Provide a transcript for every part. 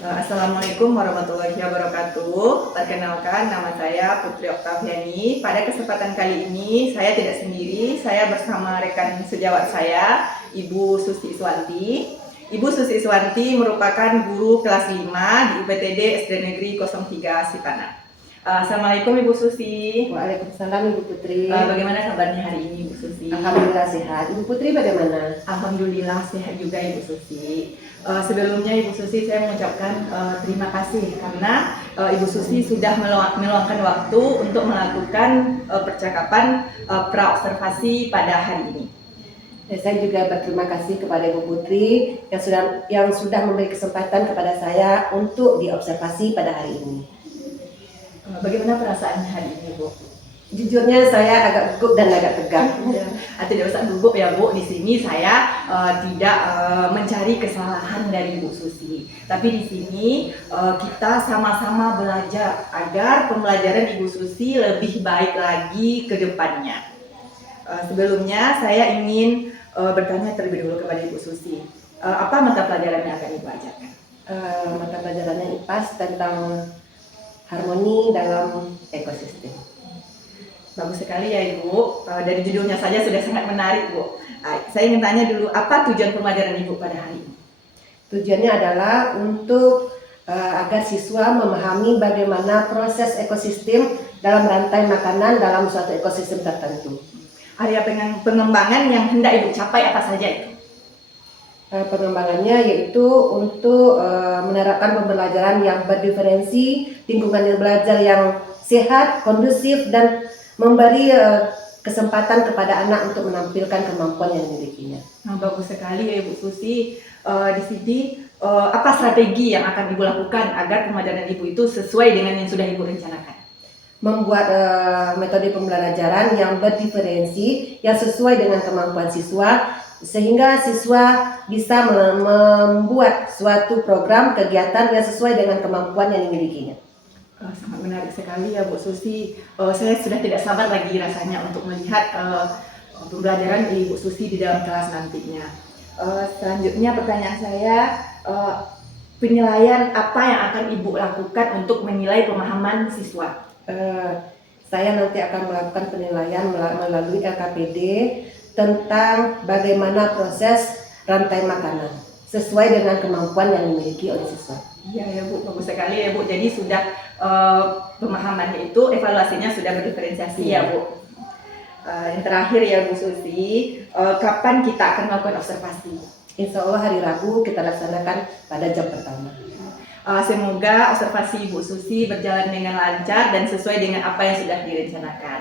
Assalamualaikum warahmatullahi wabarakatuh. Perkenalkan, nama saya Putri Oktaviani. Pada kesempatan kali ini saya tidak sendiri, saya bersama rekan sejawat saya, Ibu Susi Iswanti. Ibu Susi Iswanti merupakan guru kelas 5 di UPTD SD Negeri 03 Sipana. Assalamualaikum Ibu Susi. Waalaikumsalam Ibu Putri. Bagaimana kabarnya hari ini Ibu Susi? Alhamdulillah sehat. Ibu Putri bagaimana? Alhamdulillah sehat juga Ibu Susi. Sebelumnya Ibu Susi saya mengucapkan terima kasih karena Ibu Susi sudah meluangkan waktu untuk melakukan percakapan praobservasi pada hari ini. Saya juga berterima kasih kepada Ibu Putri yang sudah memberi kesempatan kepada saya untuk diobservasi pada hari ini. Bagaimana perasaannya hari ini, Bu? Jujurnya saya agak gugup dan agak tegang. Tidak usah gugup ya, Bu. Di sini saya tidak mencari kesalahan dari Bu Susi. Tapi di sini kita sama-sama belajar agar pembelajaran Ibu Susi lebih baik lagi ke depannya. Sebelumnya saya ingin bertanya terlebih dahulu kepada Ibu Susi. Apa mata pelajaran yang akan Ibu ajarkan? Mata pelajarannya IPAS tentang harmoni dalam ekosistem. Bagus sekali ya Ibu, dari judulnya saja sudah sangat menarik Bu. Saya ingin tanya dulu, apa tujuan pembelajaran Ibu pada hari ini? Tujuannya adalah untuk agar siswa memahami bagaimana proses ekosistem dalam rantai makanan dalam suatu ekosistem tertentu. Area pengembangan yang hendak Ibu capai apa saja itu? Pengembangannya yaitu untuk menerapkan pembelajaran yang berdiferensi, lingkungan belajar yang sehat, kondusif, dan memberi kesempatan kepada anak untuk menampilkan kemampuan yang dimilikinya. Bagus sekali ya Ibu Susi. Di sini apa strategi yang akan Ibu lakukan agar pembelajaran Ibu itu sesuai dengan yang sudah Ibu rencanakan? Membuat metode pembelajaran yang berdiferensi, yang sesuai dengan kemampuan siswa, sehingga siswa bisa membuat suatu program kegiatan yang sesuai dengan kemampuan yang dimilikinya. Sangat menarik sekali ya Bu Susi. Saya sudah tidak sabar lagi rasanya untuk melihat pembelajaran Ibu Susi di dalam kelas nantinya. Selanjutnya pertanyaan saya, penilaian apa yang akan Ibu lakukan untuk menilai pemahaman siswa? Saya nanti akan melakukan penilaian melalui LKPD tentang bagaimana proses rantai makanan sesuai dengan kemampuan yang dimiliki oleh siswa. Iya ya Bu, bagus sekali ya Bu. Jadi sudah pemahamannya itu evaluasinya sudah berdiferensiasi ya Bu. Yang terakhir ya Bu Susi, kapan kita akan melakukan observasi? Insya Allah hari Rabu kita laksanakan pada jam pertama. Semoga observasi Ibu Susi berjalan dengan lancar dan sesuai dengan apa yang sudah direncanakan.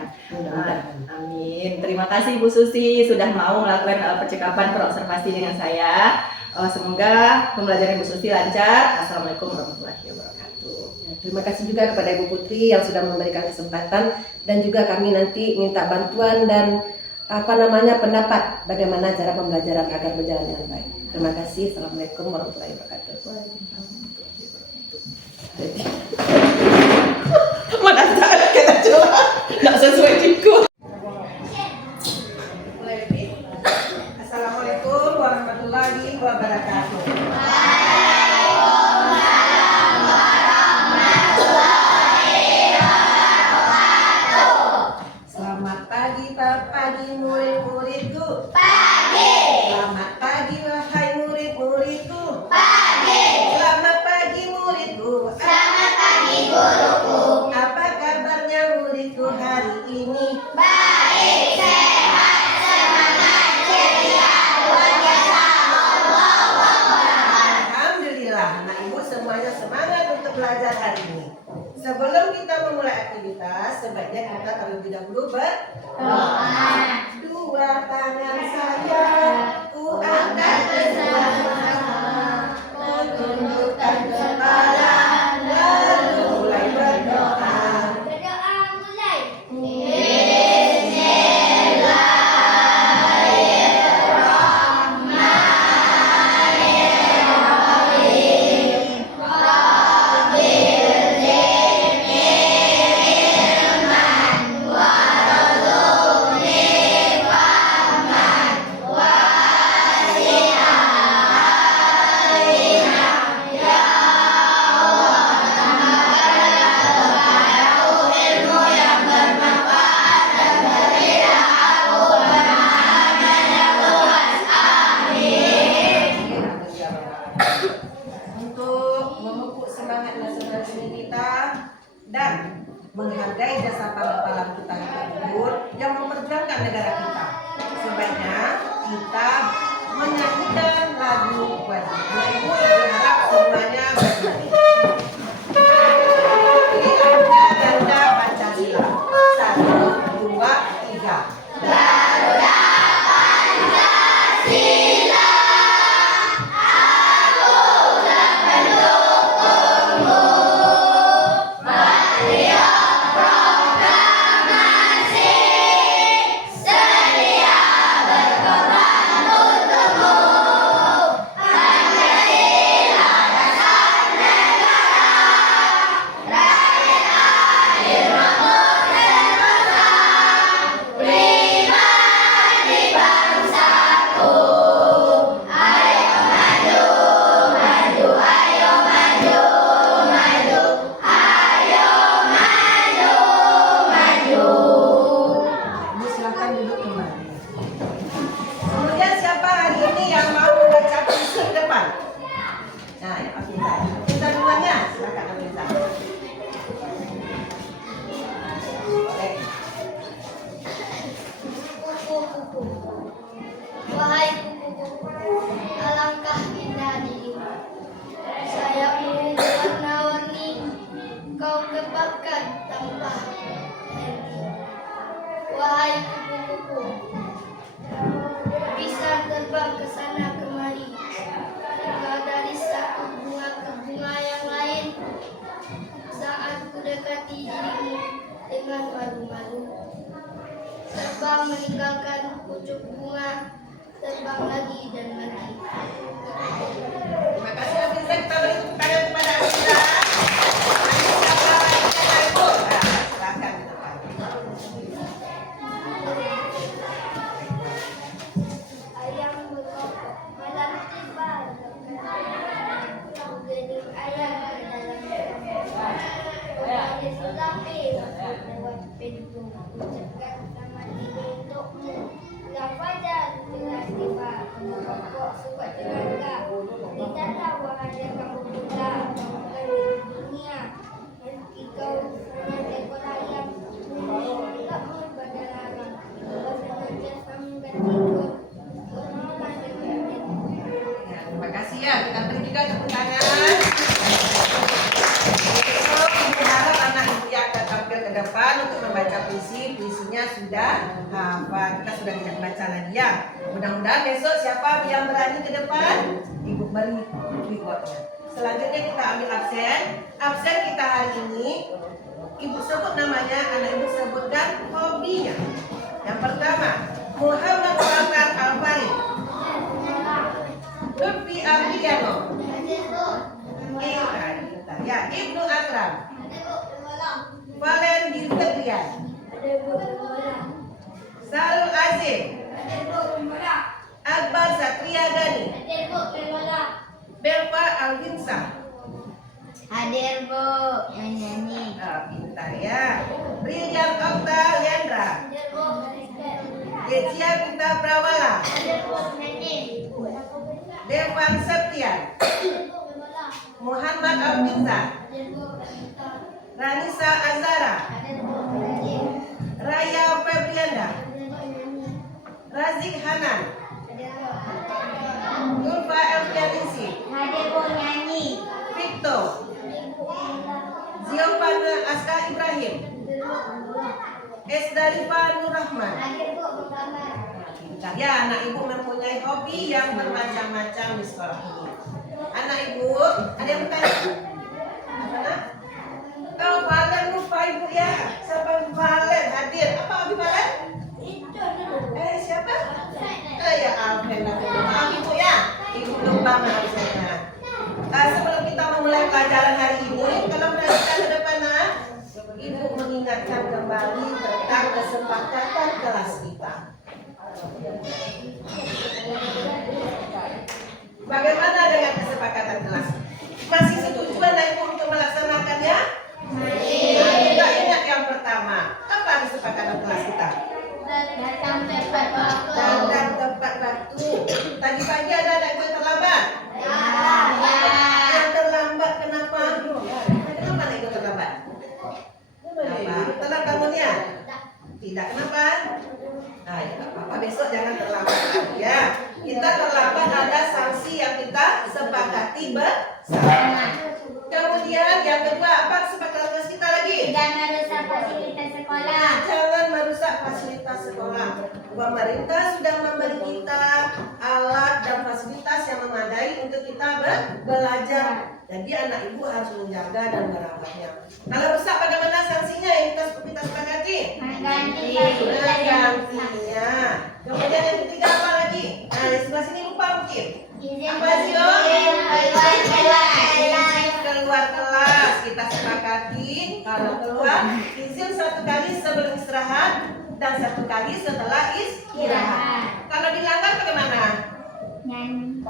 Amin. Terima kasih Ibu Susi sudah mau melakukan percakapan perobservasi dengan saya. Semoga pembelajaran Ibu Susi lancar. Assalamualaikum warahmatullahi wabarakatuh. Terima kasih juga kepada Ibu Putri yang sudah memberikan kesempatan, dan juga kami nanti minta bantuan dan pendapat bagaimana cara pembelajaran agar berjalan dengan baik. Terima kasih. Assalamualaikum warahmatullahi wabarakatuh. Mana ada kita coba tidak sesuai juga. Assalamualaikum warahmatullahi wabarakatuh. Selamat pagi Pak, pagi murid-muridku. Pagi. Selamat pagi wahai murid-muridku. Pagi. Selamat pagi muridku. Selamat pagi guruku. Apa kabarnya muridku hari ini? Baik, sehat, semangat, ceria, luar biasa. Alhamdulillah, anak ibu semuanya semangat untuk belajar hari ini. Sebelum kita memulai aktivitas, sebaiknya kita terlebih dahulu berdoa. Dua tangan saya ku angkat bersama, menundukkan kepala, lalu mulai berdoa. Berdoa mulai. Bismillahirrahmanirrahim. sebagai jasa pahlawan kita timur yang memperjuangkan negara kita. Sebaiknya kita menyanyikan lagu wajib. Ibu berharap semuanya bernyanyi. Ini lagunya Garuda Pancasila. 1, 2, 3. Garuda Pancasila, aku tak mendukungmu. Patriot proklamasi, sedia berkorban untukmu. Pancasila dasar negara, rakyat adil makmur sentosa, prima di bangsaku. Ayo maju, maju, ayo maju, maju, ayo maju, maju. Ibu silakan duduk kembali. Kemudian siapa hari ini yang mau membaca puisi di depan? Nah, ya Afisa. Kita duluannya, silakan Afisa. Boleh. Kupu-kupu, wahai kupu-kupu, alangkah indah dirimu. Sayapmu warna-warni, kau kebakar tanpa henti. Wahai kupu-kupu, bisa terbang ke sana kemari, hingga dari satu bunga ke bunga yang lain. Saat ku dekati dirimu dengan malu-malu, terbang meninggalkan pucuk bunga, terbang lagi dan lagi. Terima kasih Afisa. Kita beri tepuk tangan kepada Afisa. Siapa lagi yang Ibu? Nah, silakan di depan. Ayam berkokok malam tiba, gedung ayam ke dalam kamar. Ada tetapi lewat pintu, ucapkan selamat tidur untukmu. Pulang fajar telah tiba, berkokok suka tenaga. Ditata wahai kamu buta, kamu dari dunia. Meski kau hanya ekor ayam, tak pada larang. Kau sengaja sambil tidur. Ya, terima kasih ya. Kita beri juga tepuk tangan. Besok Ibu harap anak Ibu yang akan tampil ke depan untuk membaca puisi. Puisinya sudah hafal. Kita sudah tidak baca lagi ya. Mudah-mudahan besok siapa yang berani ke depan, Ibu beri rewardnya. Selanjutnya kita ambil absen. Absen kita hari ini, Ibu sebut namanya, anak Ibu sebutkan hobinya. Yang pertama, Muhammad Rahman Al-Fari, Lutfi Abriano, ya, Ibnu Akram, Valen Dirfedrian, Sarul Azim, Akbar Satria Gani, Belva Alvinsa. Hadir Bu, menyanyi. Pintar ya. Brilian Okta Leandra, Hadir Bu, Decia Pinta Prawala, hadir Bu, menyanyi. Devan Septian, Muhammad Alvinsa, Hadir Bu, menyanyi. Ranisa Azara, Hadir Bu, menyanyi. Raya Febrianda, Hadir Bu, menyanyi. Razik Hanan, Hadir Bu, menyanyi. Nurfa Elfianisi, Hadir Bu, menyanyi. Victor, Hadir Bu, menyanyi. Ziovana Aska Ibrahim, Hadir Bu, menyanyi. Esdarifa Nur Rahman. Hadir Bu, mengamar. Pintar ya, anak Ibu mempunyai hobi yang bermacam-macam di sekolah ini. Anak Ibu, ada yang bertanya? Apa? Oh, Valen lupa Ibu ya. Siapa Valen hadir? Apa Abi Valen? Itu dulu. Siapa? Ya Alvin. Maaf Ibu ya. Ibu lupa maafnya. Sebelum kita memulai pelajaran hari ini, kalau perhatikan ke depan, Ibu mengingatkan kembali tentang kesepakatan kelas kita. Bagaimana dengan kesepakatan kelas? Masih setuju Anak Ibu untuk melaksanakannya? Nah, kita ingat yang pertama. Apa kesepakatan kelas kita? Datang tepat waktu. Datang tepat waktu. Tadi pagi ada anak Ibu yang terlambat? Yang terlambat kenapa? Kenapa anak Ibu terlambat? Kenapa? sepakati bersama. Kemudian yang kedua, apa kesepakatan kita lagi? Tidak merusak fasilitas sekolah. Jangan merusak fasilitas sekolah. Pemerintah sudah memberi kita alat dan fasilitas yang memadai untuk kita belajar. Jadi anak ibu harus menjaga dan merawatnya. Kalau rusak bagaimana sanksinya yang kita sepakati? Mengganti. Menggantinya. Kemudian yang ketiga apa lagi? Nah, di sebelah sini lupa mungkin. Izin Apa sih, Om? Izin keluar kelas. Kita sepakati kalau keluar izin 1 kali sebelum istirahat dan 1 kali setelah istirahat. Kalau dilanggar bagaimana? Nyanyi.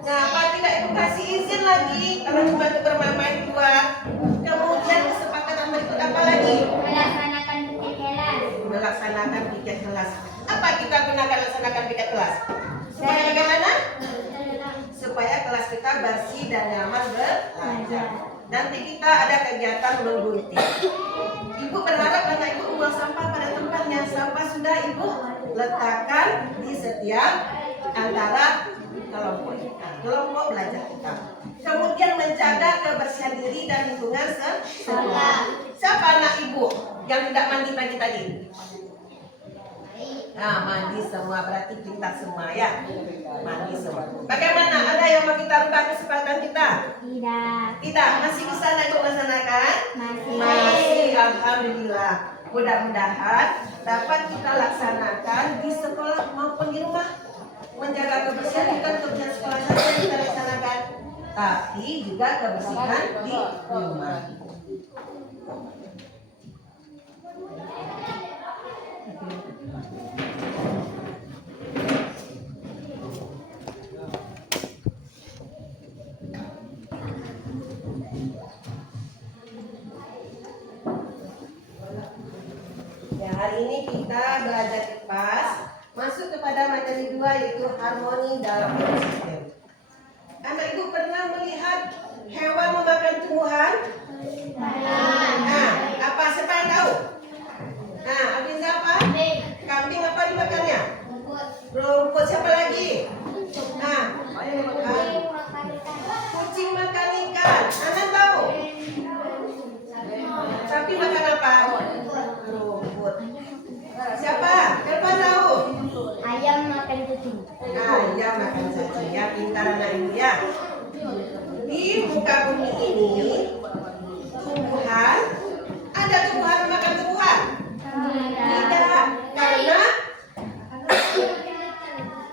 Nah, tidak ibu kasih izin lagi kalau cuma untuk bermain-main keluar. Kemudian kesepakatan berikut apa lagi? Melaksanakan piket kelas. Melaksanakan piket kelas. Apa kita gunakan laksanakan piket kelas? Supaya bagaimana? Supaya kelas kita bersih dan nyaman belajar. Nanti kita ada kegiatan menggunting. Ibu berharap anak ibu buang sampah pada tempatnya. Sampah sudah ibu letakkan di setiap antara kelompok belajar kita. Kemudian menjaga kebersihan diri dan lingkungan sekolah. Siapa anak ibu yang tidak mandi pagi tadi? Nah, mandi semua, berarti pintar semua ya. Mandi semua. Bagaimana? Ada yang mau kita rubah kesepakatan kita? Tidak. Tidak, masih bisa anak ibu melaksanakan? Masih. Masih, alhamdulillah. Mudah-mudahan dapat kita laksanakan di sekolah maupun di rumah. Menjaga kebersihan bukan kebersihan sekolah saja yang kita laksanakan, tapi juga kebersihan di rumah. Ya, hari ini kita belajar IPAS. Masuk kepada materi 2 yaitu harmoni dalam ekosistem. Anak ibu pernah melihat hewan memakan tumbuhan? Nah, apa siapa yang tahu? Nah, Abin apa? Kambing apa dimakannya? Rumput. Siapa lagi? Nah, kucing makan ikan. Anak tahu? Sapi makan apa? Rumput. Siapa? Siapa tahu? Ayam makan kucing. Ayam makan cacing ya, pintar anak ibu ya. Di muka bumi ini tumbuhan, ada tumbuhan makan tumbuhan? Tidak, karena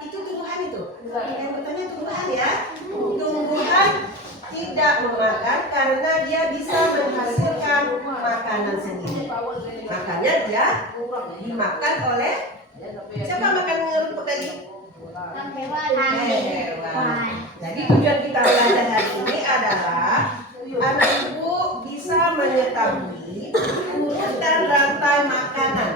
itu tumbuhan itu. Yang bertanya tumbuhan ya. Tumbuhan tidak memakan karena dia bisa menghasilkan makanan sendiri. Makanya dia dimakan oleh siapa makan rumput tadi? Hewan. Jadi tujuan kita belajar hari ini adalah anak ibu bisa mengetahui urutan rantai makanan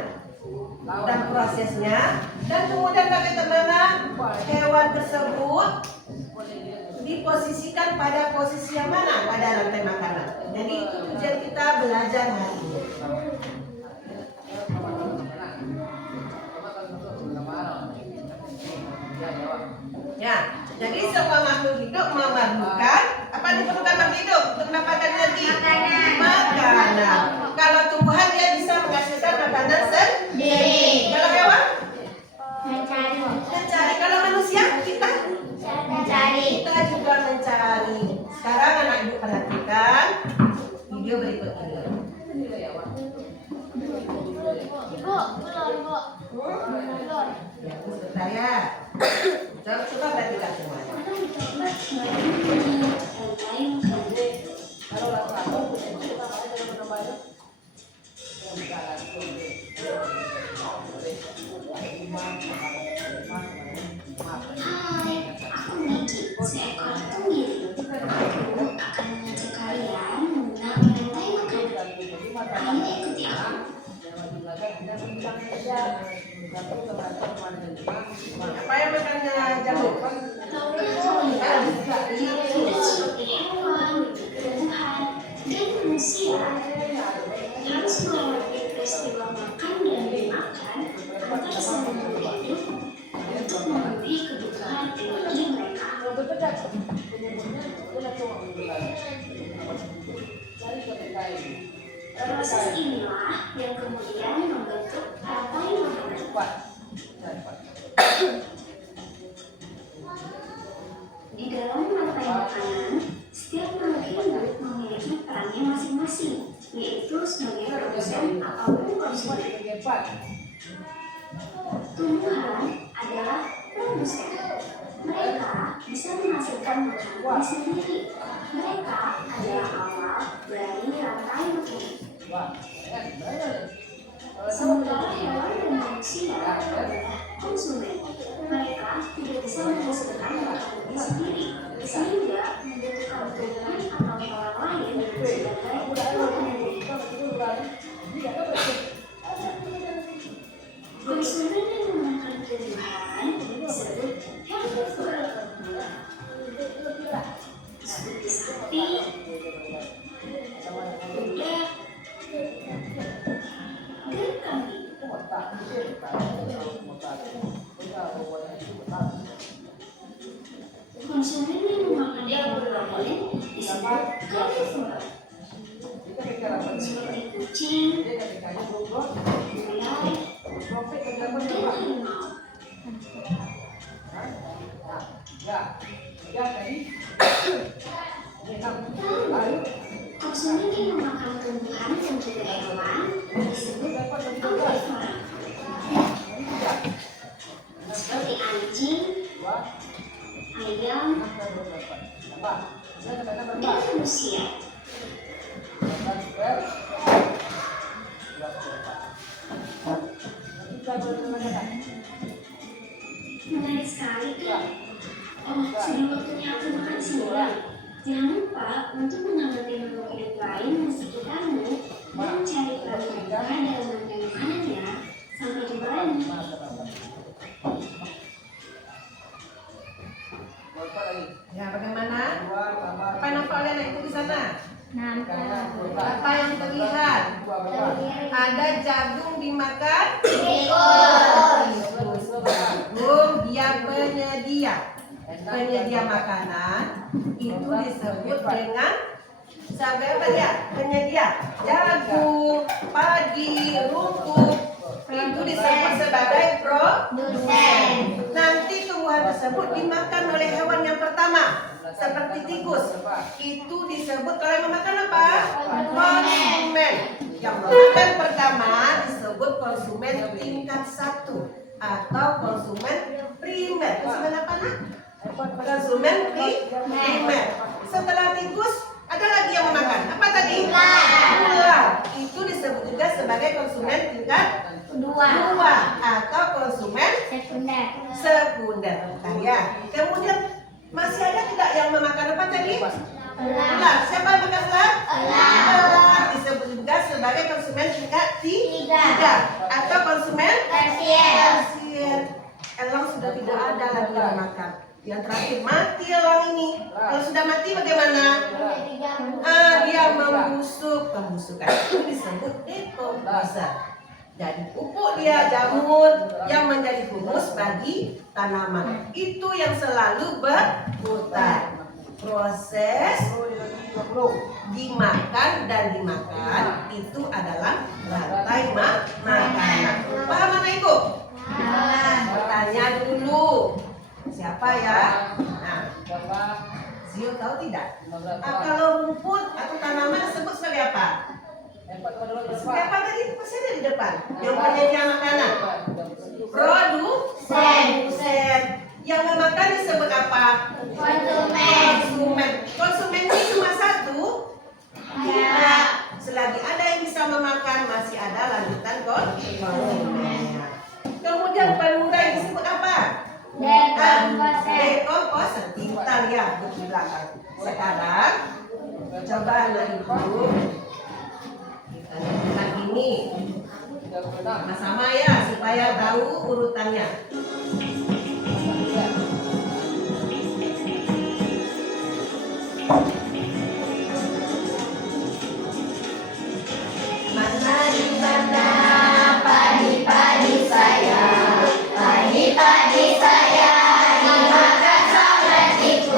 dan prosesnya, dan kemudian bagaimana hewan tersebut diposisikan pada posisi yang mana pada rantai makanan. Jadi itu tujuan kita belajar hari ini. Ya, jadi semua makhluk hidup memerlukan apa diperlukan makhluk hidup untuk mendapatkan energi? Makanan. Kalau tumbuhan dia bisa menghasilkan makanan sendiri. Kalau hewan? Mencari. Kalau manusia kita? Kita juga mencari. Sekarang anak ibu perhatikan video berikut ini. Ibu, ulur. Ya, sebentar ya. Coba perhatikan semuanya. Hai, aku Niki, seekor tungil. Aku akan mengajak kalian mengenal rantai makanan. Ayo ikuti aku. Apa yang makannya jamur? Tahukah kalian, tidak seperti hewan, tumbuhan, dan manusia harus melewati peristiwa makan dan dimakan antar satu makhluk hidup untuk memenuhi kebutuhan biologi mereka. Proses inilah yang kemudian membentuk rantai makanan. Di dalam rantai makanan, setiap molekul memiliki perannya masing-masing, yaitu sebagai produsen ataupun konsumen. Tumbuhan adalah produsen. Mereka bisa menghasilkan makanan sendiri. Mereka adalah awal dari rantai makanan. Sementara hewan dan manusia adalah konsumen. Mereka tidak bisa menghasilkan makanannya sendiri, sehingga membutuhkan tumbuhan atau hewan lain sebagai makanan. Konsumen yang memakan tumbuhan disebut herbivore, seperti sapi, kuda, dan kambing. Konsumen yang memakan hewan lain disebut carnivore, seperti kucing, ular, dan harimau. Konsumen yang memakan tumbuhan dan juga hewan disebut omnivora, seperti anjing, ayam, dan manusia. Menarik sekali kan? Oh, sudah waktunya aku makan siang. Jangan lupa untuk mengamati makhluk hidup lain di sekitarmu dan mencari peran mereka dalam rantai makanan ya. Sampai jumpa lagi. Ya, bagaimana? Apa yang nampak kalian itu di sana? Apa yang terlihat? Ada jagung dimakan? Jagung dia penyedia makanan. Itu disebut dengan apa dia? Penyedia jagung, padi, rumput. Itu disebut sebagai produsen. Nanti tumbuhan tersebut dimakan oleh hewan yang pertama, seperti tikus. Itu disebut kalau yang memakan apa? Konsumen. Yang memakan pertama disebut konsumen tingkat 1 atau konsumen primer. Konsumen apa nak? Konsumen primer. Setelah tikus ada lagi yang memakan. Apa tadi? Ular. Itu disebut juga sebagai konsumen tingkat 2 atau konsumen sekunder. Nah, ya. Kemudian masih ada tidak yang memakan apa tadi? Ular. Siapa yang makan ular? Ular disebut juga sebagai konsumen tingkat 3 atau konsumen tersier. Elang sudah tidak ada lagi yang memakan. Yang terakhir mati elang ini. Kalau sudah mati bagaimana? Dia membusuk. Pembusukan itu disebut dekomposer. Jadi pupuk dia jamur yang menjadi humus bagi tanaman. Itu yang selalu berputar. Proses dimakan dan dimakan itu adalah rantai makanan. Paham anak ibu? Bertanya dulu. Siapa ya? Nah, Zio tahu tidak? Kalau rumput atau tanaman disebut sebagai apa? Siapa tadi? Masih ada di depan. Yang penyedia makanan. Produsen. Yang memakan disebut apa? Konsumen. Konsumen ini cuma satu? Tidak. Selagi ada yang bisa memakan, masih ada lanjutan konsumen. Kemudian pengurai disebut apa? Dekomposer. Pintar ya di belakang. Sekarang coba anak ibu kita lihat ini sama-sama ya supaya tahu urutannya. Mana di mana padi-padi saya, padi-padi saya dimakan sama tikus.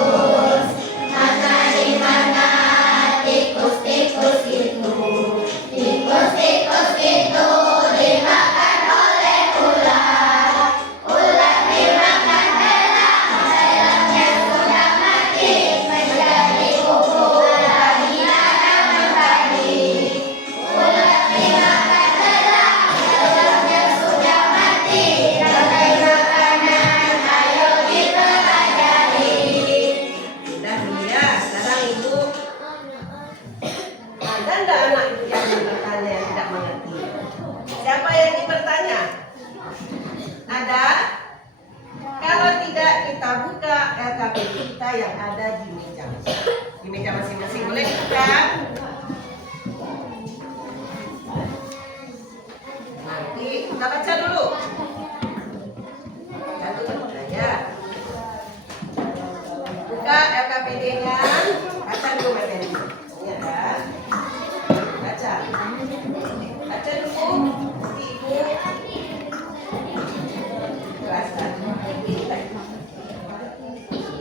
kita yang ada di meja. Di meja masing-masing. Boleh dibuka? Nanti kita baca dulu. Satu ya. Buka LKPD-nya, baca dulu materi. Ya kan? Baca. Baca dulu. Ibu. Jelaskan.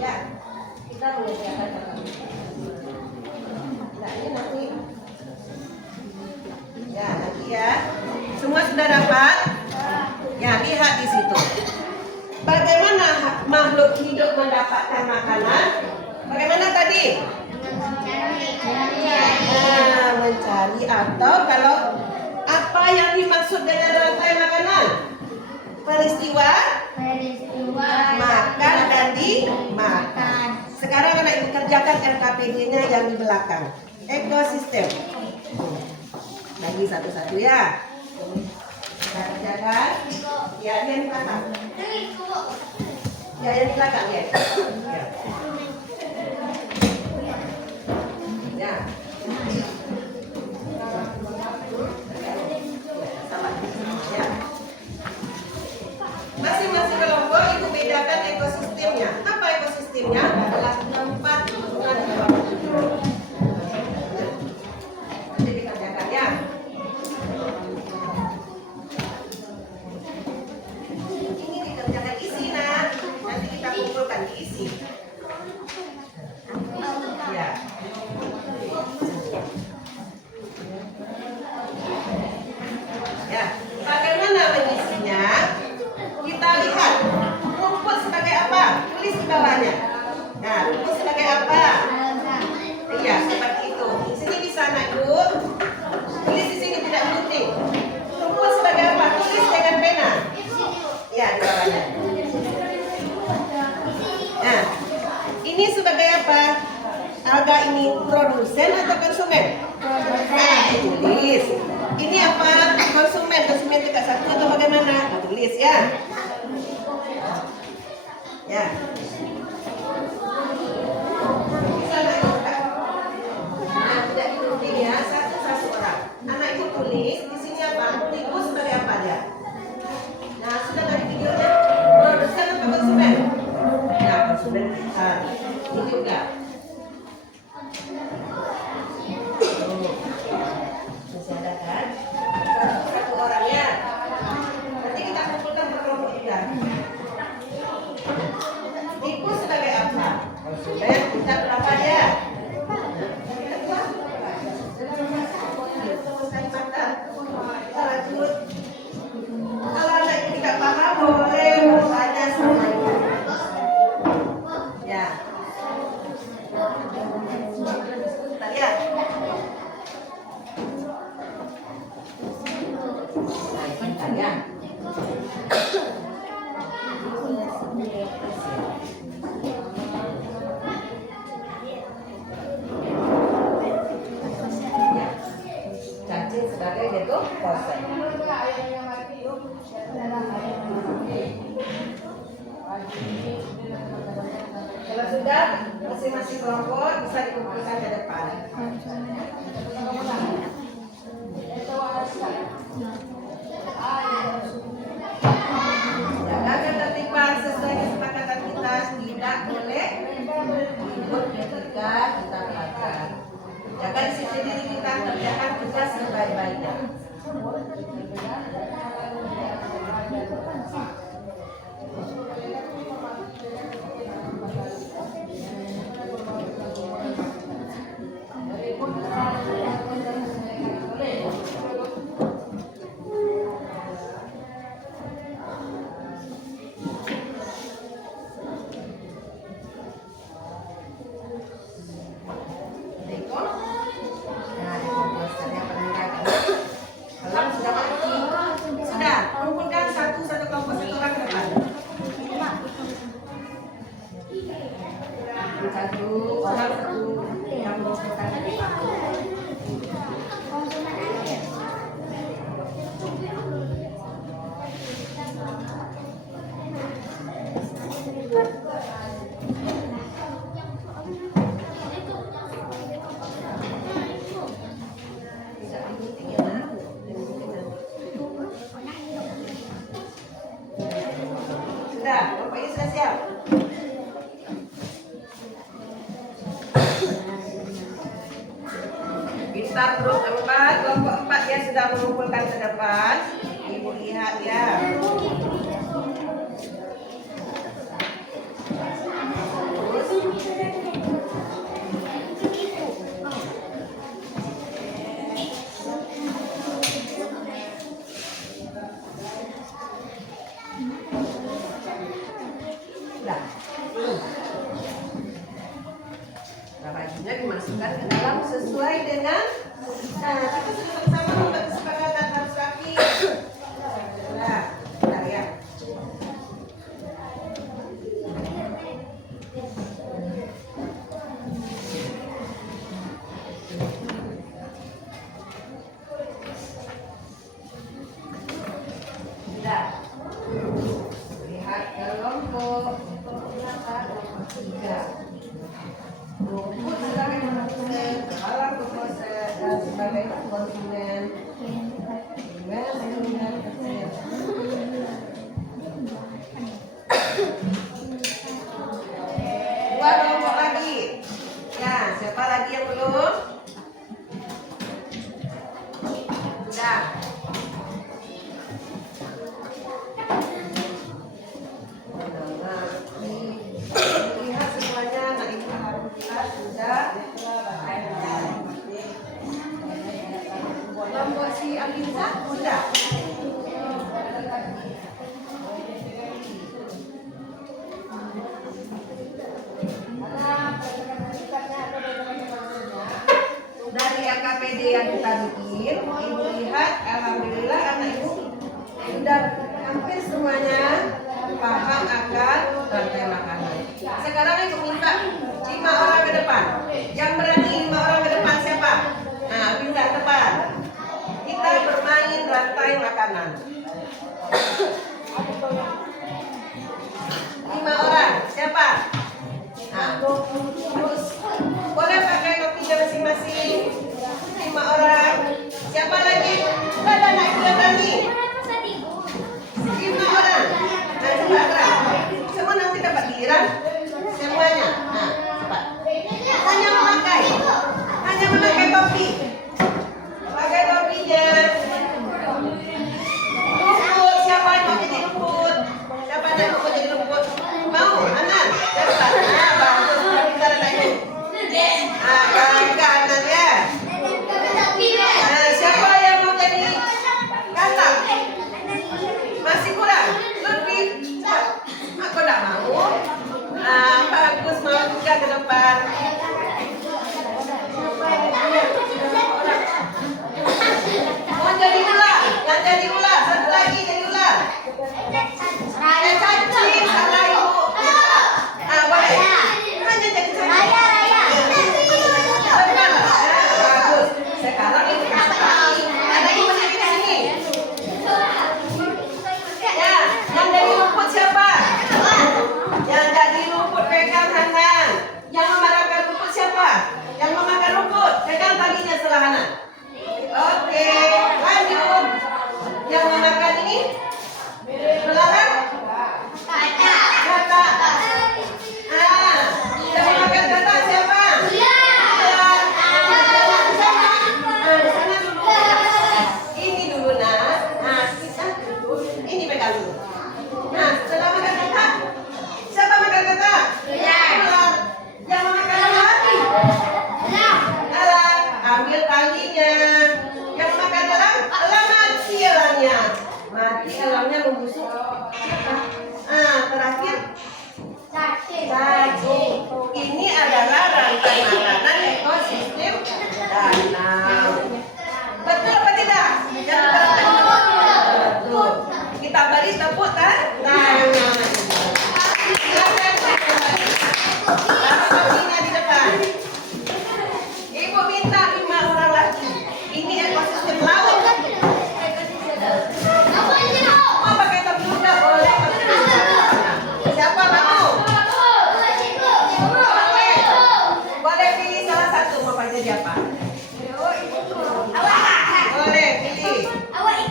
Ya, kita mengerjakan nah, ini nanti. Ya, nanti ya. Semua sudah dapat? Ya, lihat di situ. Bagaimana makhluk hidup mendapatkan makanan? Bagaimana tadi? Mencari atau kalau apa yang dimaksud dengan rantai makanan? Peristiwa makan dan dimakan. Sekarang anak ibu kerjakan LKPD-nya yang di belakang. Ekosistem. Lagi satu-satu ya. Kita kerjakan. Ya, yang di belakang. Ya, yang di belakang ya. Ya. Sama. Ya. Masing-masing kelompok ibu bedakan ekosistemnya. Apa ekosistemnya? Adalah tempat hubungan kelompok. Nanti dikerjakan ya. Ini dikerjakan isi nah. Nanti kita kumpulkan diisi. Ya. Ya. Bagaimana mengisinya? Kita lihat rumput sebagai apa? Tulis di bawahnya. Nah, rumput sebagai apa? Iya, seperti itu. Di sini bisa anak ibu. Tulis di sini tidak penting. Rumput sebagai apa? Tulis dengan pena. Ya, di bawahnya. Nah, ini sebagai apa? Alga ini produsen atau konsumen? Nah, tulis. Ini apa? Konsumen. Konsumen tingkat satu atau bagaimana? Tulis ya. Ya. Bisa anak ibu kan? Nah, tidak ditulis ya, satu orang. Anak ibu tulis di sini apa? Ibu sebagai apa dia? Nah, sudah dari videonya produsen atau konsumen? Nah, konsumen besar. Ini juga. Masih ada kan? Satu orang ya. Nanti kita kumpulkan per kelompok juga. Ibu sebagai apa? Konsumen, kita berapa dia? Kita lanjut. Kalau anak ini tidak paham, boleh bertanya sama ibu. Ya. Bentar ya. Bentar ya. Cacing sebagai dekoposen. Kalau sudah, masing-masing kelompok bisa dikumpulkan ke depan. Jaga ketertiban sesuai kesepakatan kita, tidak boleh ribut ketika kita belajar. Jaga disiplin diri kita, kerjakan tugas sebaik-baiknya. start grup 4, kelompok 4 dia sudah mengumpulkan ke depan. Ibu lihat ya. Nah, bajunya dimasukkan ke dalam sesuai dengan kita sudah bersama membuat kesepakatan harus rapi. Nah, bentar ya. Sudah. Lihat kelompok 3. Rumput sebagai konsumen, kepala berproses dan sebagai konsumen. Dua kelompok lagi. Ya, siapa lagi yang belum? Sudah. Lihat semuanya, nah itu alhamdulillah sudah. Kelompok si Alinsa sudah. Dari AKPD yang kita bikin, ibu lihat, alhamdulillah anak ibu sudah hampir semuanya paham akan rantai makanan. Sekarang ibu minta 5 orang ke depan. Yang berani 5 orang ke depan siapa? Nah, pindah ke depan. Kita bermain rantai makanan. 5 orang, siapa? Nah, terus boleh pakai kopinya masing-masing. 5 orang. Siapa lagi? Ada anak ibu yang berani. 5 orang. Nah, coba gerak. Semua nanti dapat giliran. Semuanya. Nah, cepat. Hanya memakai topi. Pakai topinya. Rumput. Siapa yang mau jadi rumput? Siapa yang mau jadi rumput? Mau? Anan? Cepat. Nah, bagus. Kita ada ibu. Ah, kakak Anan ya. Nah, siapa yang mau jadi katak? Masih kurang? Lebih? Cepat. Aku tak mau. Ah, bagus, mau juga ke depan. Mau jadi ular? Yang jadi ular? Satu lagi jadi ular. Cacing, salah ibu. Ah, boleh. Hanya jadi cacing. Bagus. Sekarang ibu kasih kaki. Ada ibu di sini. Ya, yang jadi rumput siapa? Yang jadi rumput pegang Hanan. Yang memakan rumput siapa? Yang memakan rumput pegang taginya sebelah Hanan. Oke, lanjut. Yang memakan ini belakang kata. Ah, yang memakan kata siapa? Ya. Di sana dulu. Ini dulu nak. Nah, kita dulu. Ini pegang dulu. Nah, setelah makan kata, siapa makan kata? Ular. Yang memakan ular? Alat. Ambil talinya. Yang makan elang? Elang mati elangnya. Mati elangnya membusuk. Ah, terakhir cacing. Ini adalah rantai makanan ekosistem danau. Betul apa tidak? Betul. Kita beri tepuk tangan. Silakan kembali. Taruh topinya di depan. Ibu minta 5 orang lagi. Ini ekosistem laut. Mau pakai topi juga boleh. Siapa mau? Boleh pilih salah satu mau pakai siapa? Boleh pilih. Boleh.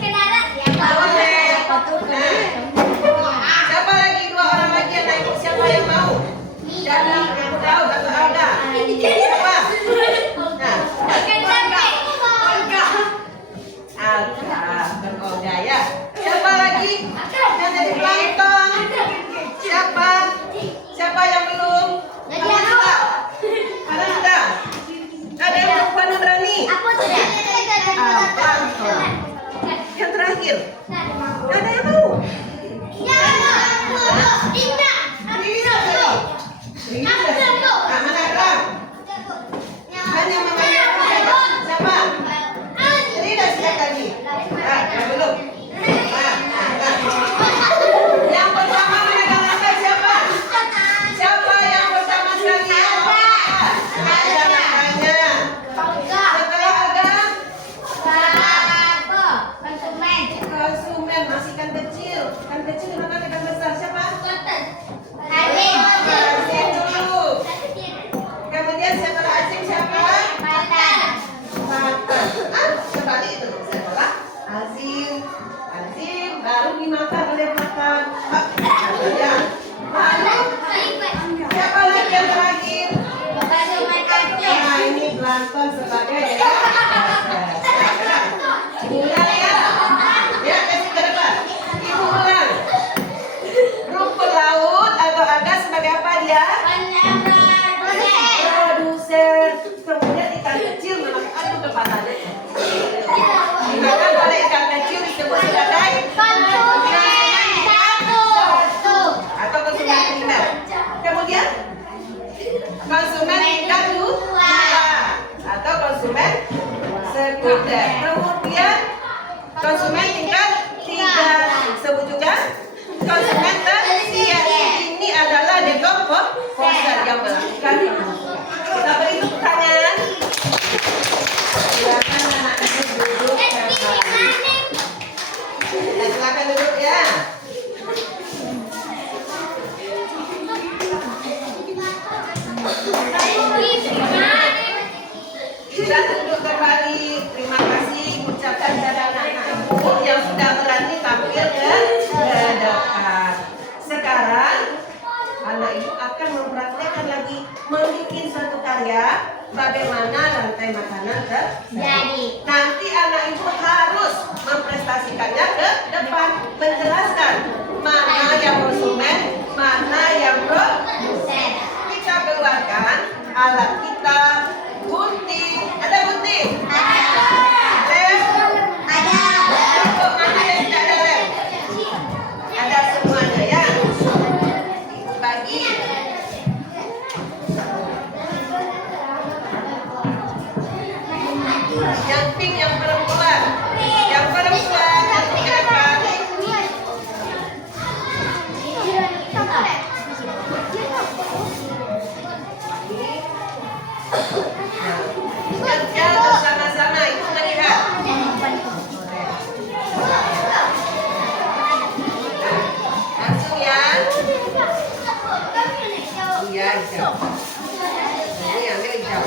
Nah, siapa lagi 2 orang lagi yang naik? Siapa yang mau? Jadi Daud atau Alda? Siapa? Nah, Kemudian setelah Azim siapa? Fatan. Kembali itu setelah Azim. Azim baru dimakan oleh Fatan. Ya. Lalu siapa lagi yang terakhir? Nah, ini Blanton sebagai ulang ya. Ya, kasih ke depan. Ibu ulang. Rumput laut atau ada sebagai apa dia? Produser. Kemudian ikan kecil memang adu kepadanya. Dimakan oleh ikan kecil disebut sebagai atau konsumen primer. Kemudian konsumen tingkat 2 atau konsumen sekunder. Kemudian konsumen tingkat 3 sebut juga konsumen tersier. Ini adalah dekomposer yang melakukan pembusukan. Kita beri tepuk tangan. Silakan anak-anak duduk. Silakan duduk ya. Silakan duduk kembali. Terima kasih ucapkan kepada anak-anak ibu yang sudah berani tampil ke depan. Sekarang anak ibu akan mempraktekkan lagi membuat suatu karya bagaimana rantai makanan terjadi. Nanti anak ibu harus memprestasikannya ke depan, menjelaskan mana yang konsumen, mana yang produsen. Kita keluarkan alat kita. Gunting, ada gunting? Lem? Cukup, mana yang tidak ada lem? Ada semuanya ya. Ibu bagi. Yang pink yang perempuan. Yang perempuan nanti ke depan. Kerja bersama-sama, ibu melihat. Langsung ya. Iya, hijau. Ini ambil hijau.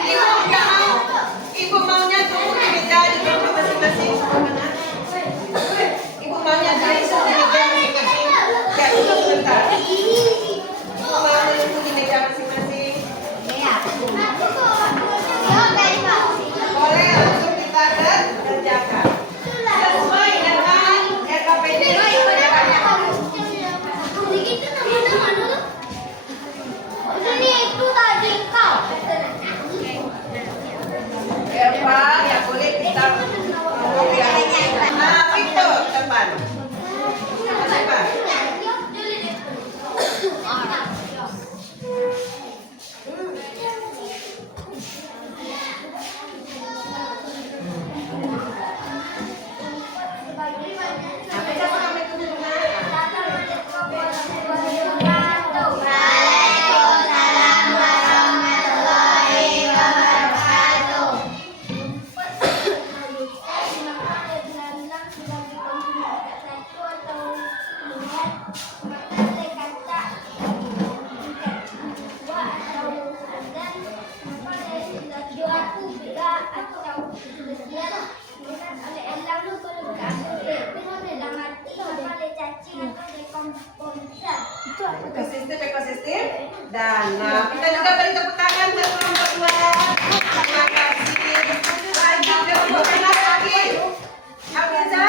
Ibu nggak mau. Ibu maunya tunggu di meja di kelompok masing-masing. Ibu maunya tunggu di meja masing-masing. Ya, tunggu sebentar. Ibu mau tunggu di meja masing-masing. Boleh langsung kita kerjakan. Sesuai dengan RKPD. Eva, ya boleh kita nah, Victor, depan. Depan. Apa yang kamu ekosistem dan kita juga beri tepuk tangan untuk kelompok 2. Terima kasih. Lanjut ke kelompok lagi. Afiza,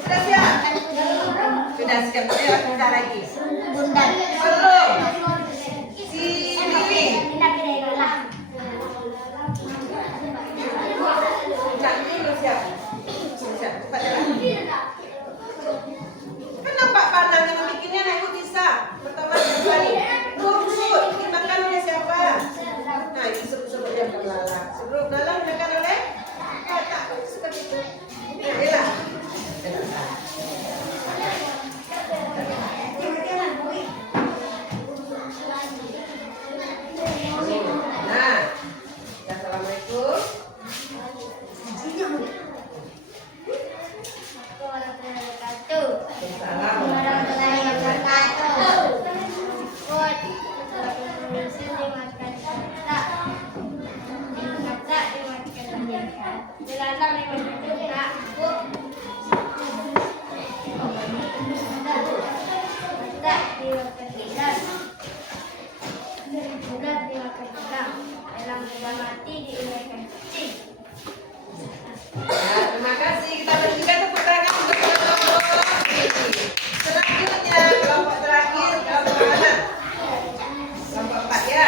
sudah siap? Sudah siap. Kita lagi. Belum. Si Bibi. Cantik belum siap. Siap. Cepat jalan. Kenapa panah yang bikinnya ibu bisa? Pertama sekali rumput dimakan oleh siapa? dimakan udang. Elang sudah mati diuraikan kucing. Ya, terima kasih. Kita berikan tepuk tangan untuk kelompok. Selanjutnya kelompok terakhir, kelompok anak. Kelompok 4 ya.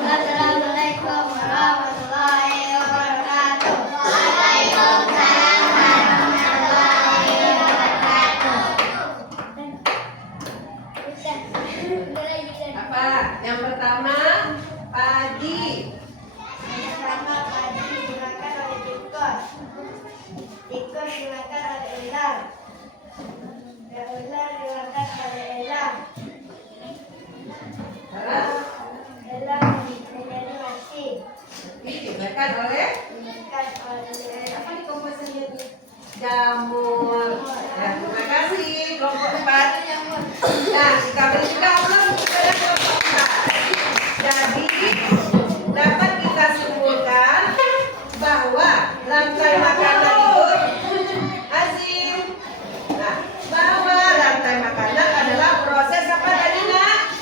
Assalamualaikum warahmatullahi wabarakatuh. Apa? Yang pertama, padi. Pertama, padi dimakan oleh tikus. Tikus dimakan oleh ular. Dan ular dimakan oleh elang. Elang menjadi mati. Dimakan oleh Dimakan oleh apa nih komposisinya ini? Jamur. Ya, terima kasih kelompok 4. Nah, kita berikan ulang kepada kelompok 4. Jadi dapat kita simpulkan bahwa rantai makanan itu Azim. Nah, bahwa rantai makanan adalah proses apa tadi nak?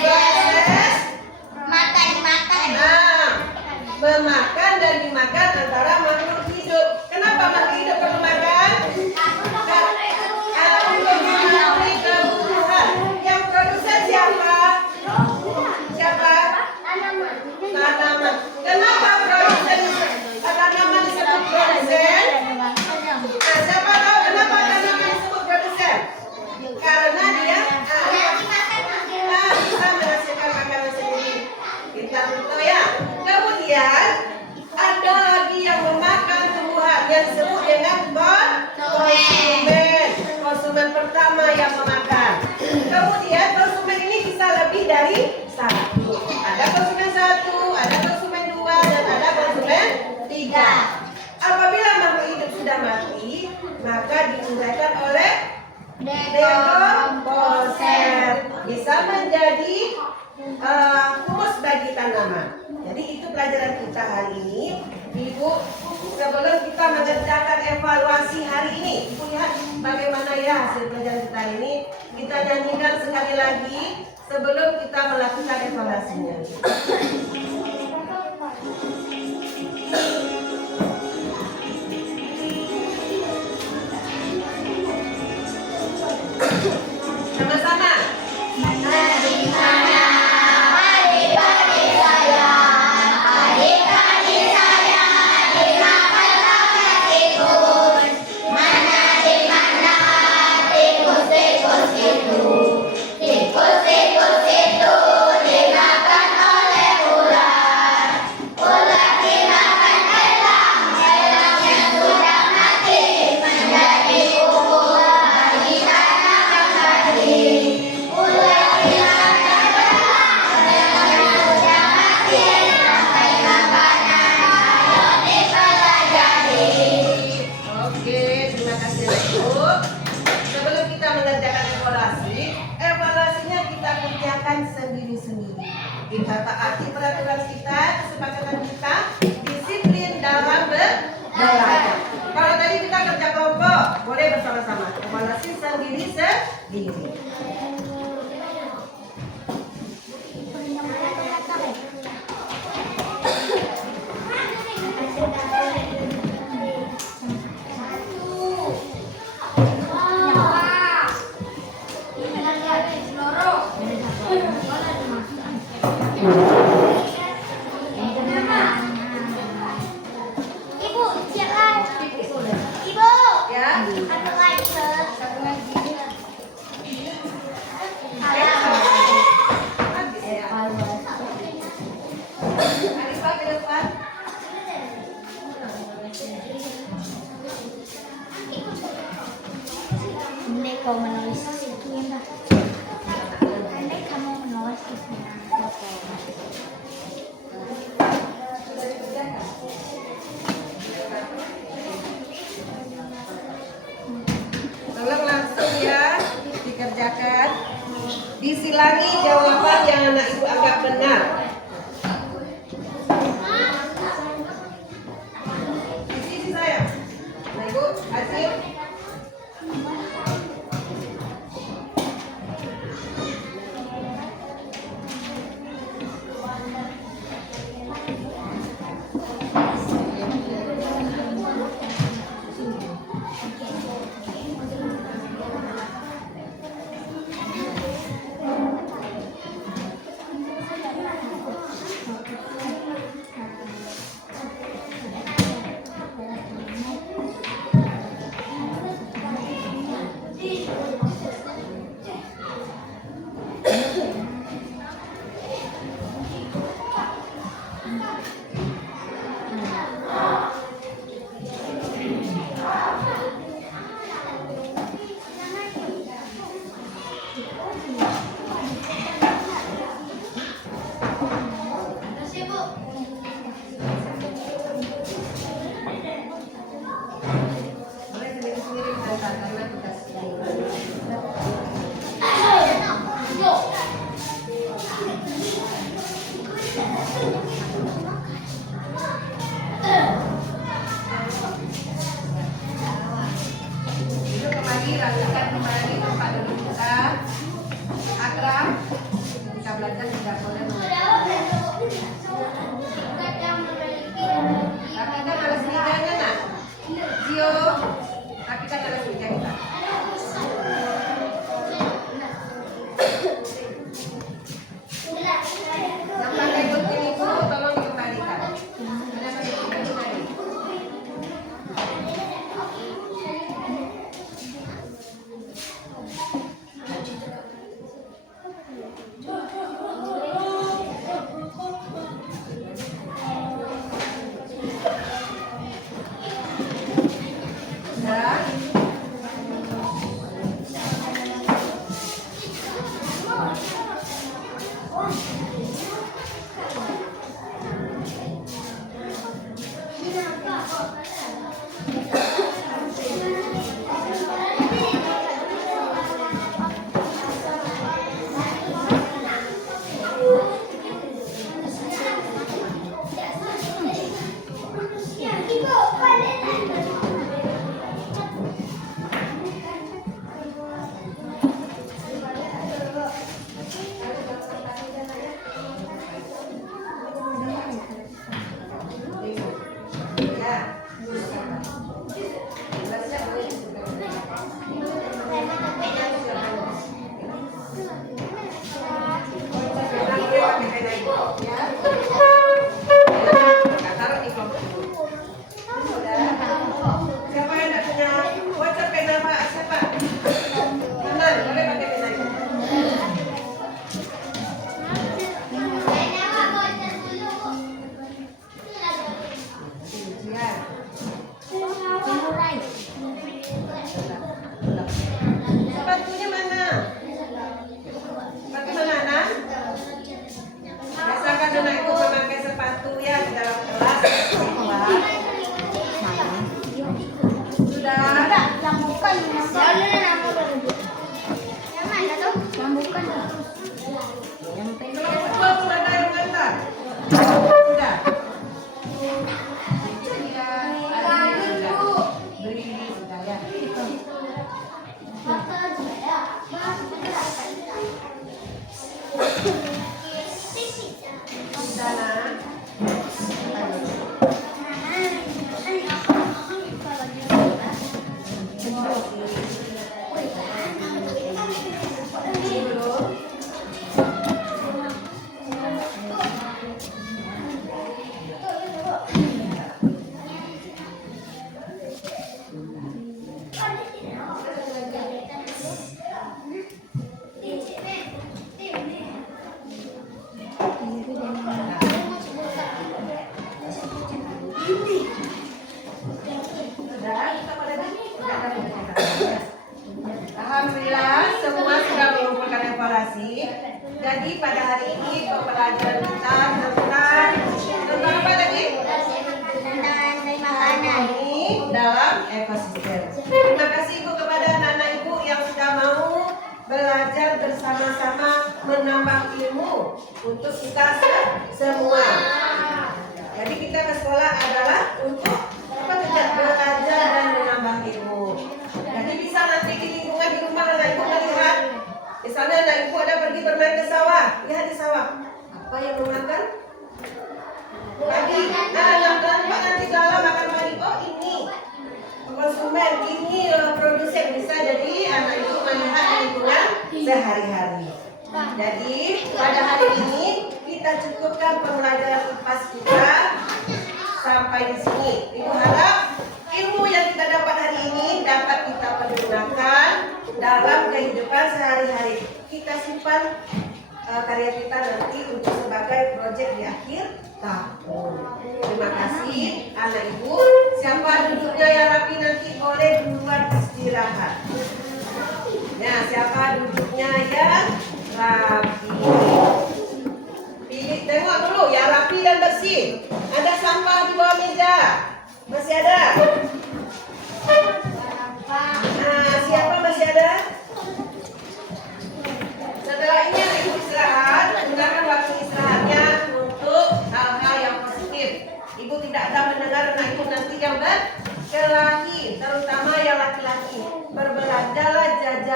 Proses memakan dan dimakan antara makhluk hidup. Kenapa makhluk hidup perlu makan? Untuk memenuhi kebutuhan. Yang produsen siapa? Siapa? Tanaman. Kenapa produsen tanaman disebut produsen? Nah, siapa tahu kenapa tanaman disebut produsen? Karena dia bisa menghasilkan makanan sendiri. Kita tentu ya. Kemudian ada lagi yang memakan tumbuhan yang disebut dengan konsumen. Konsumen pertama yang memakan. Kemudian konsumen ini bisa lebih dari satu. Ada konsumen 1, ada konsumen 2, dan ada konsumen 3. Apabila makhluk hidup sudah mati, maka diuraikan oleh dekomposer. Bisa menjadi humus bagi tanaman. Jadi itu pelajaran kita hari ini. Ibu, sebelum kita mengerjakan evaluasi hari ini, Ibu lihat bagaimana ya hasil pelajaran kita hari ini. Kita nyanyikan sekali lagi sebelum kita melakukan evaluasinya. Sama-sama. Kita taati peraturan kita, kesepakatan kita, disiplin dalam belajar. Kalau tadi kita kerja kelompok, boleh bersama-sama. Evaluasi sendiri-sendiri. Ibu, siap. Ibu. Ya. Satu lagi. Habis ya. Arifah ke depan. Andai kau menulis itu ya mbak. Andai kamu menulis itu ya. Tolong langsung ya dikerjakan. Disilangi jawaban yang anak ibu anggap benar. Di sisi saya. karena kita sedang duduk kembali, lakukan kembali tempat duduk kita akrab. Kita belajar tidak boleh tapi kan harus mejanya nak Zio, tapi kan harus meja kita. Yang pakai gunting itu tolong dikembalikan. Ada pakai gunting tadi. Sudah. Siapa yang tak punya WhatsApp pena Pak? Siapa? Teman, boleh pakai pena itu. Ujian. Sepatunya mana? Sepatu mana, Nak? Biasakan anak ibu memakai sepatu ya di dalam kelas. Sudah. Kelompok dua pun ada yang mengantar. Sudah. Berdiri sudah ya. Sudah, Nak. Alhamdulillah semua sudah mengumpulkan evaluasi. Jadi pada hari ini pembelajaran kita tentang apa lagi? Ini dalam ekosistem. Terima kasih Ibu kepada anak-anak Ibu yang sudah mau belajar bersama-sama menambah ilmu untuk kita semua. Jadi kita ke sekolah adalah untuk apa? Belajar dan menambah ilmu. Jadi bisa nanti di lingkungan di rumah anak ibu melihat, misalnya anak ibu ada pergi bermain ke sawah, lihat di sawah apa yang memakan padi. Nah, nanti dalam makan padi, oh ini konsumen, ini produsen, bisa jadi anak ibu melihat di lingkungan sehari-hari. Jadi pada hari ini kita cukupkan pembelajaran IPAS kita sampai di sini. Ibu harap ilmu yang kita dapat hari ini dapat kita pergunakan dalam kehidupan sehari-hari. Kita simpan karya kita nanti untuk sebagai proyek di akhir tahun. Terima kasih anak ibu. Siapa duduknya yang rapi nanti boleh duluan istirahat. Nah, siapa duduknya yang rapi? Pilih, tengok dulu yang rapi dan bersih. Ada sampah di bawah meja? Masih ada? Nah,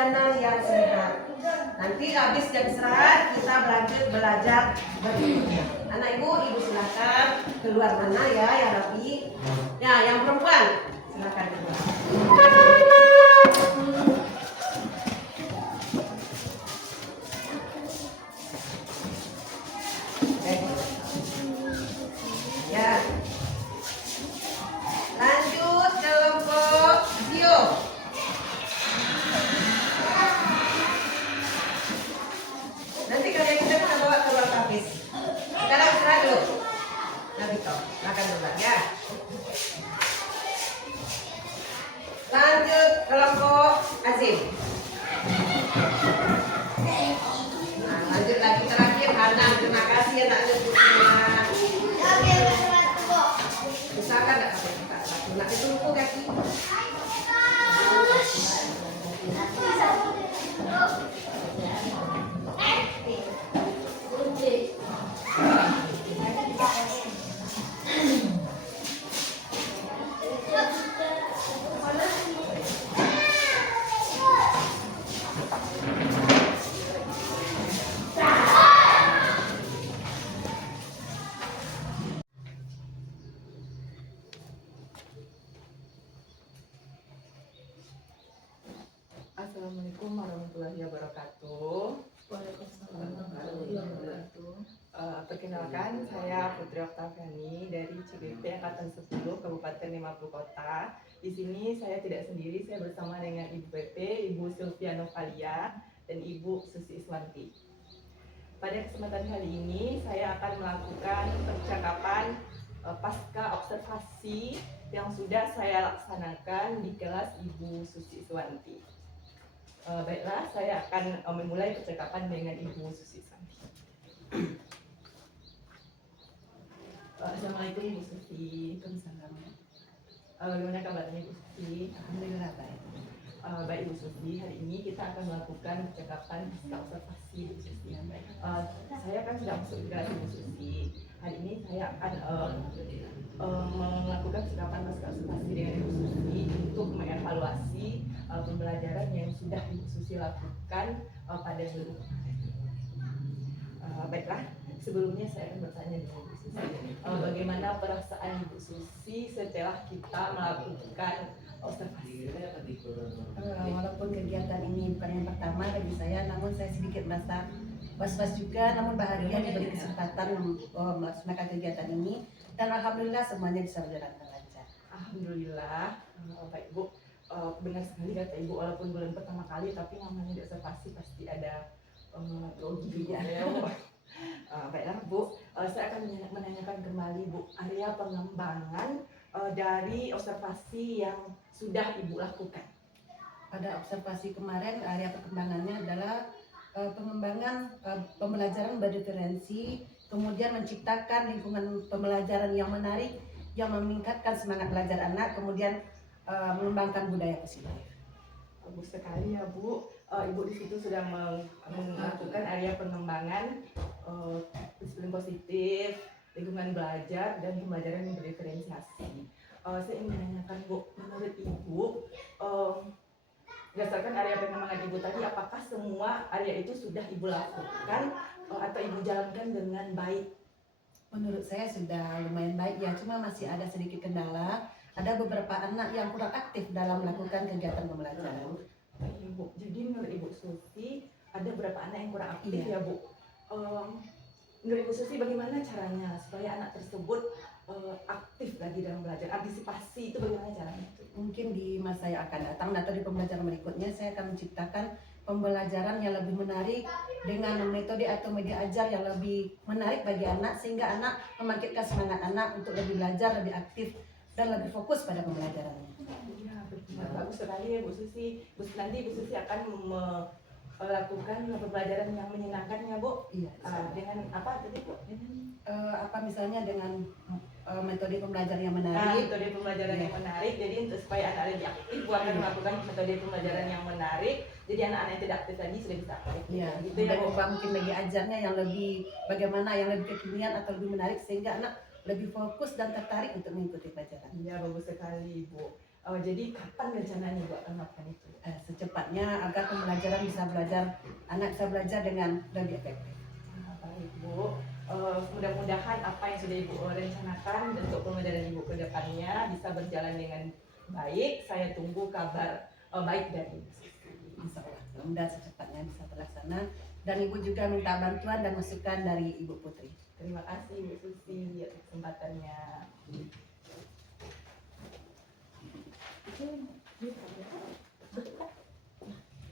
mana yang sehat. Nanti habis jam istirahat kita lanjut belajar berikutnya. Anak ibu silakan keluar mana ya yang rapi. Ya, yang perempuan silakan keluar. Ya. Lanjut kelompok bio. Nanti kalian kita akan bawa ke ruang tapis. Sekarang istirahat dulu. Nanti toh, makan dulu ya. Lanjut kelompok Azim. Nah, lanjut lagi terakhir Hana. Terima kasih anak-anak putihnya. Misalkan nggak pakai buka satu, nak itu lupa kaki. Assalamualaikum warahmatullahi wabarakatuh. Waalaikumsalam warahmatullahi wabarakatuh. Perkenalkan, saya Putri Oktaviani dari CBP Angkatan 10 Kabupaten 50 Kota. Di sini saya tidak sendiri, saya bersama dengan Ibu PP, Ibu Sylvia Novalia, dan Ibu Susi Iswanti. Pada kesempatan kali ini, saya akan melakukan percakapan pasca observasi yang sudah saya laksanakan di kelas Ibu Susi Iswanti. Baiklah, saya akan memulai percakapan dengan Ibu Susi Iswanti. Assalamualaikum Ibu Susi. Bagaimana kabarnya Ibu Susi? Alhamdulillah baik. Baik Ibu Susi, hari ini kita akan melakukan percakapan pasca observasi Ibu Susi. Saya kan sudah masuk di kelas Ibu Susi. Hari ini saya akan melakukan percakapan pasca observasi dengan Ibu Susi untuk mengevaluasi pembelajaran yang sudah Ibu Susi lakukan pada minggu kemarin. Baiklah, sebelumnya saya akan bertanya dengan Ibu Susi, bagaimana perasaan Ibu Susi setelah kita melakukan observasi? Walaupun kegiatan ini bukan yang pertama bagi saya, namun saya sedikit merasa was-was juga, namun bahagia diberi kesempatan melaksanakan kegiatan ini, dan alhamdulillah semuanya bisa berjalan dengan lancar. Alhamdulillah. Baik Bu, benar sekali kata Ibu, walaupun bulan pertama kali tapi namanya di observasi pasti ada grogi juga ya Bu. Baiklah Bu, saya akan menanyakan kembali Bu, area pengembangan dari observasi yang sudah Ibu lakukan. Pada observasi kemarin, area perkembangannya adalah pengembangan pembelajaran berdiferensi, kemudian menciptakan lingkungan pembelajaran yang menarik, yang meningkatkan semangat belajar anak, kemudian mengembangkan budaya positif. Bagus sekali ya Bu. Ibu di situ sudah melakukan area pengembangan disiplin positif, lingkungan belajar, dan pembelajaran yang berdiferensiasi. Saya ingin menanyakan Bu, menurut Ibu, berdasarkan area pengembangan Ibu tadi, apakah semua area itu sudah Ibu lakukan atau Ibu jalankan dengan baik? Menurut saya sudah lumayan baik ya, cuma masih ada sedikit kendala. Ada beberapa anak yang kurang aktif dalam melakukan kegiatan pembelajaran. Baik Ibu, jadi menurut Ibu Susi ada beberapa anak yang kurang aktif Iya. ya Bu. Menurut Ibu Susi bagaimana caranya supaya anak tersebut aktif lagi dalam belajar? Antisipasi itu bagaimana caranya? Mungkin di masa yang akan datang atau di pembelajaran berikutnya saya akan menciptakan pembelajaran yang lebih menarik dengan metode atau media ajar yang lebih menarik bagi anak, sehingga anak membangkitkan semangat anak untuk lebih belajar, lebih aktif, dan lebih fokus pada pembelajarannya. Ya, betul. Bagus sekali ya Bu Susi. Nanti Bu Susi akan melakukan pembelajaran yang menyenangkan ya Bu. Iya. Dengan apa tadi Bu? Misalnya dengan metode pembelajaran yang menarik. Metode pembelajaran yang menarik. Jadi untuk supaya anak lebih aktif, Bu akan melakukan metode pembelajaran yang menarik. Jadi anak-anak yang tidak aktif tadi sudah bisa aktif. Iya. Gitu ya Bu. Dan mungkin media ajarnya yang lebih bagaimana, yang lebih kekinian atau lebih menarik, sehingga anak lebih fokus dan tertarik untuk mengikuti pelajaran. Iya, bagus sekali Bu. Jadi kapan rencananya Bu akan melakukan itu? Secepatnya agar pembelajaran anak bisa belajar dengan lebih efektif. Baik Bu, mudah-mudahan apa yang sudah Ibu rencanakan untuk pembelajaran Ibu ke depannya bisa berjalan dengan baik. Saya tunggu kabar baik dari Ibu Susi. Insya Allah, mudah secepatnya bisa terlaksana. Dan Ibu juga minta bantuan dan masukan dari Ibu Putri. Terima kasih Bu Susi atas kesempatannya.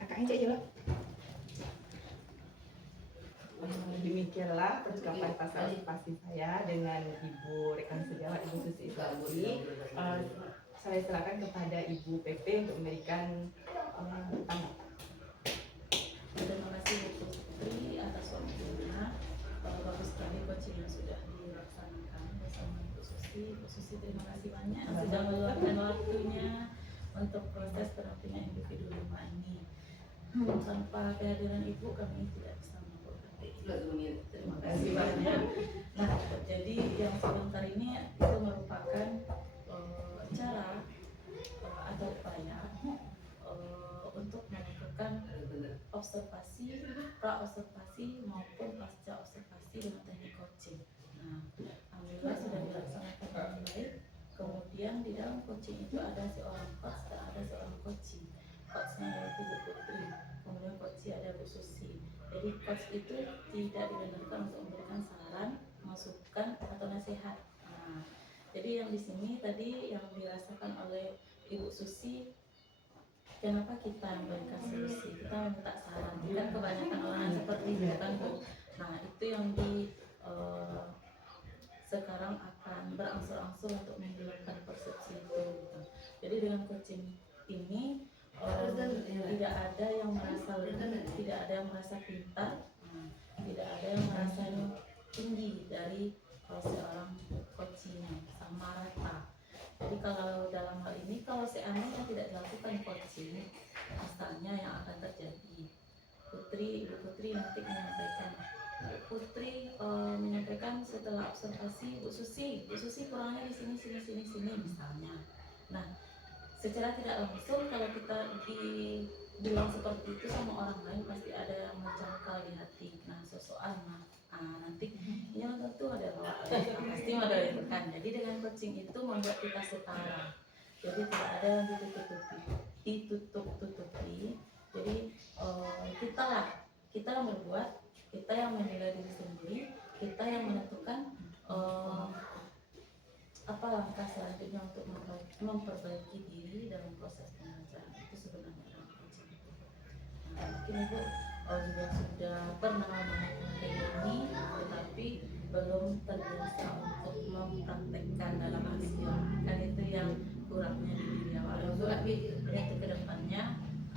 Kakaknya aja lah. Demikianlah percakapan partisipasi saya dengan Ibu rekan sejawat Ibu Susi Islamuri. Saya silakan kepada Ibu PP untuk memberikan tanggapan. Terima kasih Bu Putri atas waktunya. Bagus sekali coaching yang sudah dilaksanakan bersama Bu Susi. Bu Susi terima kasih banyak sudah meluangkan waktunya untuk proses pendampingan individu 5 ini. Tanpa kehadiran Ibu kami tidak bisa melakukan ini. Terima kasih banyak. Nah, jadi yang sebentar ini itu merupakan cara atau upaya untuk melakukan observasi, pra-observasi maupun pasca observasi dengan teknik coaching. Nah, alhamdulillah sudah dilaksanakan dengan baik. Kemudian di dalam coaching itu ada seorang coach dan ada seorang coaching. Coachnya yaitu Bu Putri, kemudian coachnya ada Bu Susi. Jadi coach itu tidak dibenarkan untuk memberikan saran, masukan atau nasihat. Nah, jadi yang di sini tadi yang dirasakan oleh Ibu Susi, kenapa kita yang berikan solusi, kita minta saran, kan kebanyakan orang seperti itu kan Bu. Nah itu yang sekarang akan berangsur-angsur untuk menghilangkan persepsi itu gitu. Jadi dengan coaching ini tidak ada yang merasa tidak ada yang merasa pintar, tidak ada yang merasa tinggi dari seorang coaching, sama rata. Jadi kalau dalam hal ini, kalau seandainya tidak dilakukan coaching, misalnya yang akan terjadi, Ibu Putri nanti menyampaikan, Putri menyampaikan setelah observasi Bu Susi kurangnya di sini misalnya. Nah, secara tidak langsung kalau kita dibilang seperti itu sama orang lain pasti ada yang menjangkau di hati. Nah, sosokan nanti ini tentu ada pasti ada itu kan. Jadi dengan coaching itu membuat kita setara. Jadi tidak ada yang ditutup-tutupi. Jadi kita yang berbuat, kita yang menilai diri sendiri, kita yang menentukan apa langkah selanjutnya untuk memperbaiki diri dalam proses pembelajaran itu sebenarnya dalam coaching itu. Nah, mungkin Ibu juga sudah pernah melakukan ini, tetapi belum terbiasa untuk mempraktekkan dalam aksi. Kan itu yang kurangnya di diri awal. Itu kedepannya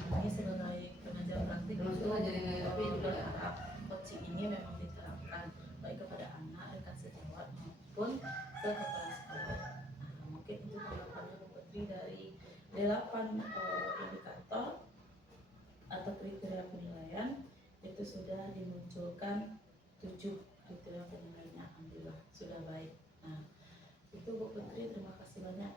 ini sebagai pengajar praktik itu berharap coaching ini memang diterapkan baik kepada anak rekan sejawat maupun ke kepala sekolah. Nah, mungkin itu tanggapannya Bu Putri dari 8 indikator atau kriteria penilaian itu sudah dimunculkan 7 kriteria penilaiannya, alhamdulillah sudah baik. Nah, itu Bu Putri terima kasih banyak